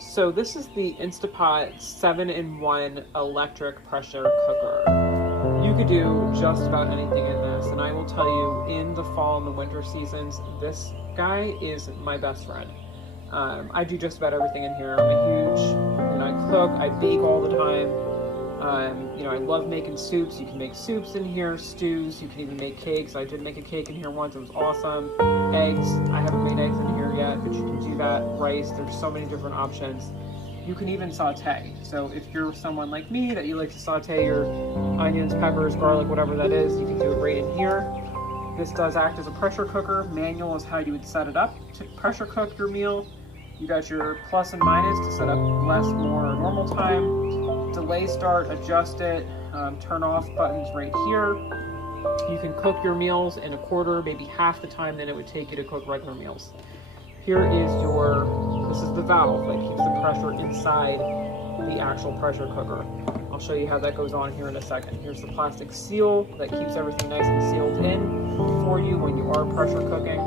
So this is the Instapot 7-in-1 electric pressure cooker. You could do just about anything in this, and I will tell you, in the fall and the winter seasons, this guy is my best friend. I do just about everything in here. I'm a huge, I cook, I bake all the time. I love making soups. You can make soups in here, stews, you can even make cakes. I did make a cake in here once, it was awesome. Eggs, I haven't made eggs in here yet, but you can do that. Rice, there's so many different options. You can even saute. So if you're someone like me that you like to saute your onions, peppers, garlic, whatever that is, you can do it right in here. This does act as a pressure cooker. Manual is how you would set it up to pressure cook your meal. You got your plus and minus to set up less, more, normal time. Delay start, adjust it, turn off buttons right here. You can cook your meals in a quarter, maybe half the time than it would take you to cook regular meals. Here is this is the valve that keeps the pressure inside the actual pressure cooker. I'll show you how that goes on here in a second. Here's the plastic seal that keeps everything nice and sealed in for you when you are pressure cooking.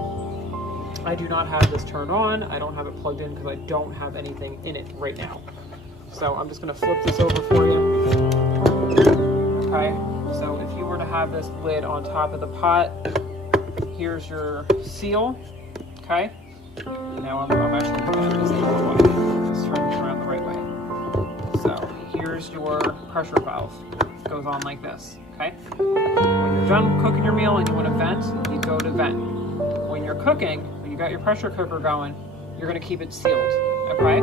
I do not have this turned on. I don't have it plugged in because I don't have anything in it right now. So I'm just going to flip this over for you. Okay, so if you were to have this lid on top of the pot, here's your seal. Okay, now I'm actually going to disable it. Just turn it around the right way. So here's your pressure valve. It goes on like this. Okay, when you're done cooking your meal and you want to vent, you go to vent. When you're cooking, when you got your pressure cooker going, you're going to keep it sealed. Okay,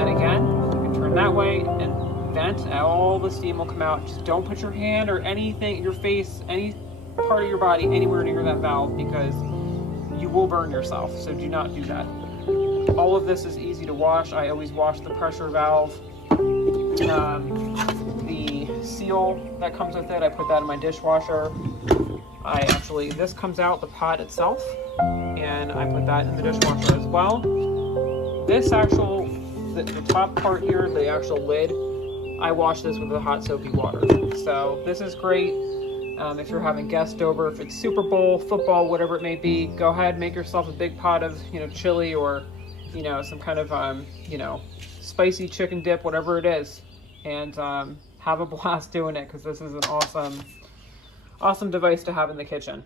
and again, turn that way and vent, and all the steam will come out. Just don't put your hand or anything, your face, any part of your body anywhere near that valve because you will burn yourself, so do not do that. All of this is easy to wash. I always wash the pressure valve. The seal that comes with it, I put that in my dishwasher. This comes out, the pot itself, and I put that in the dishwasher as well. This the top part here, the actual lid, I wash this with the hot soapy water. So this is great if you're having guests over, if it's Super Bowl, football, whatever it may be, go ahead, make yourself a big pot of, chili or, some kind of, spicy chicken dip, whatever it is, and have a blast doing it because this is an awesome device to have in the kitchen.